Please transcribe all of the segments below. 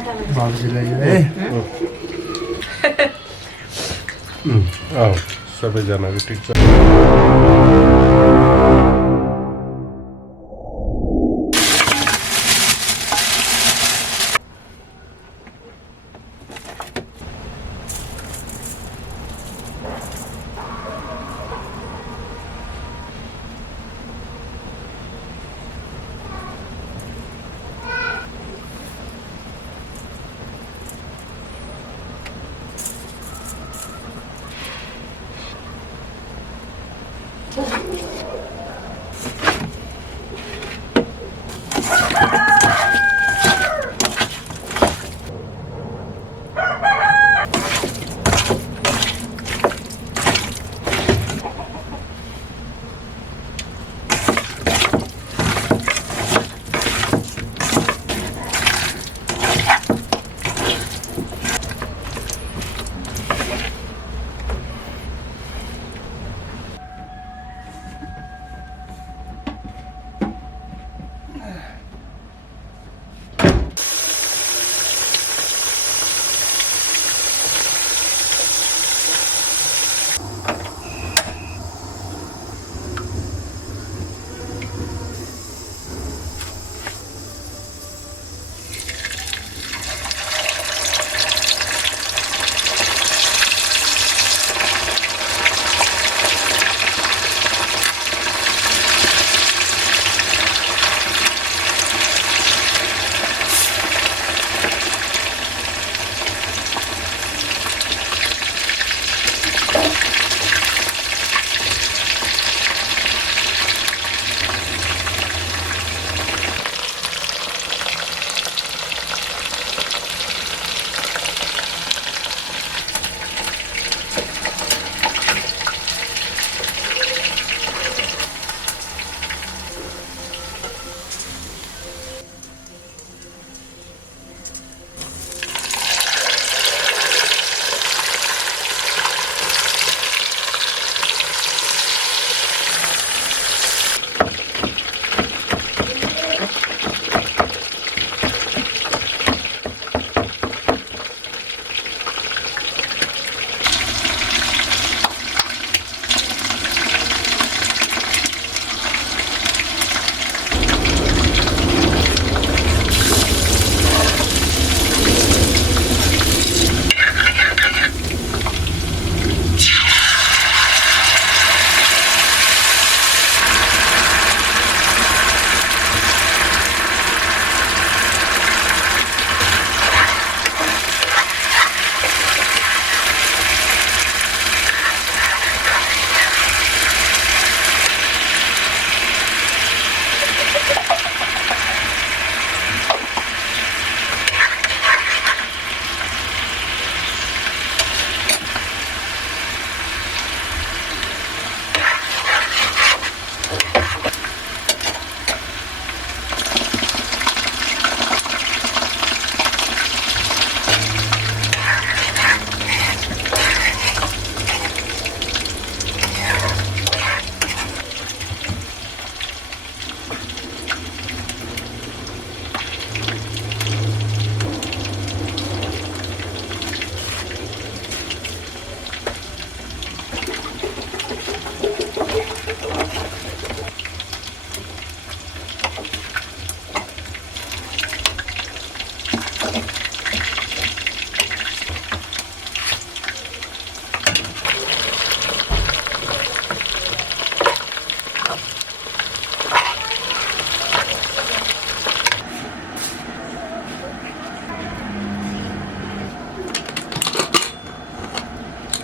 भाउजूलाई है सबैजनाको ठिक छ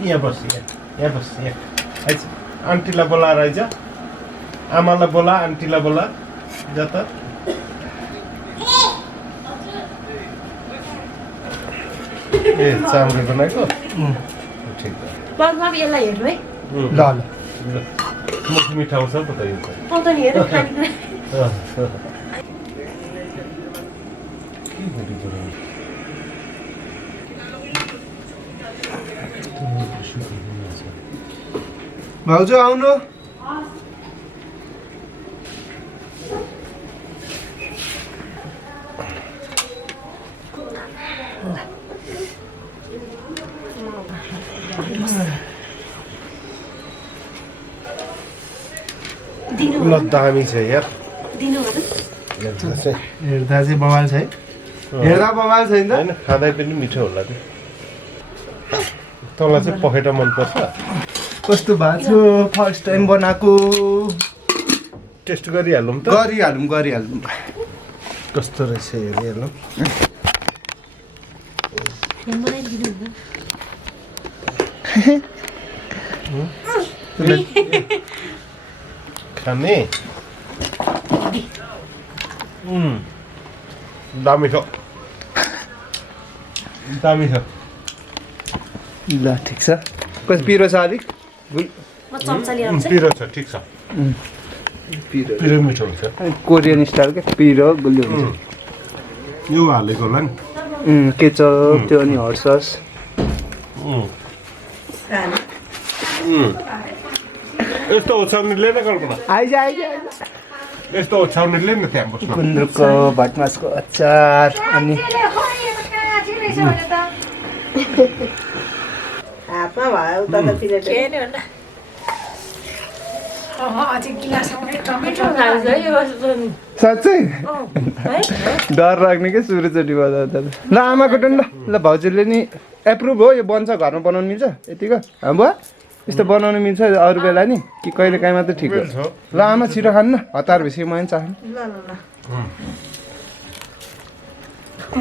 यहाँ बस यहाँ बस यहाँ आइज आन्टीलाई बोलाएर आइज आमालाई बोला आन्टीलाई बोला जा त ए चामरे बनाएको ठिक छ बलमा यसलाई हेर्नु है ल ल मुख मिठा आउँछ पो त यो पाउँछ नि हेर खाने भाउजू आउनु दिनु ल दामी छ यार दिनु भन हेर्दा चाहिँ हेर्दा चाहिँ बवाल छ है हेर्दा बवाल छ नि त होइन खाँदै पनि मिठो होला त्यो तँलाई चाहिँ पखेटा मनपर्छ कस्तो भएको छु फर्स्ट टाइम बनाएको टेस्ट गरिहालौँ त गरिहालौँ कस्तो रहेछ हेरिहालौँ मलाई दिनु भन खाने दामी छ दामी छ ल ठिक छ कति पिरो छ अलिक म चम्चा लिएर आउँछु पिरो छ ठिक छ पिरो पिरो मिठो हुन्छ कोरियन स्टाइल क्या पिरो गुलियो हुन्छ यो हालेको होला नि केचप त्यो अनि हट सस यस्तो ओछ्याउनेले न कल्पना आइज यस्तो ओछ्याउनेले न त्यहाँ बस्नु गुन्द्रुकको भटमासको अचार अनि हातमा भयो उता त प्लेट साँच्चै डर लाग्ने क्या सुरुचोटि बजाउँदा ल आमाको टन ल भाउजूले नि एप्रुभ हो यो बन्छ घरमा बनाउनु मिल्छ यतिको बुवा यस्तो बनाउनु मिल्छ अरू बेला नि कि कहिले काहीँ मात्रै ठिक हो ल आमा छिटो खानु न हतार भएपछि म पनि चाहनु ल ल ल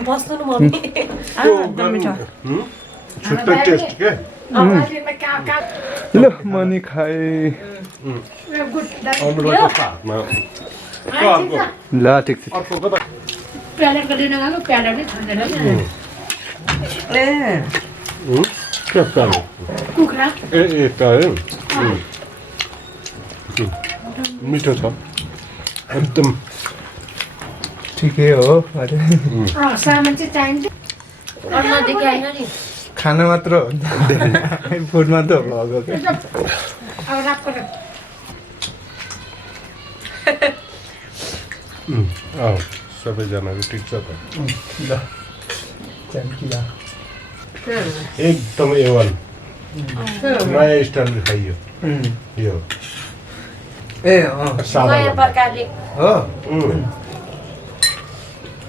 बस्नु न मम्मी छुट्टै टेस्ट के ल म नि खाएँ अनुलाई कस्तो हातमा ल ठिक छ अर्को कता के प्यालो ए प्यालो मिठो छ एकदम ठिकै हो अरे खाना मात्र हो फुड मात्र हो लगेको सबैजनाको ठिक छ त ल च्याम्किया एकदम A1 नयाँ स्टाइलले खाइयो यो ए नयाँ प्रकारले हो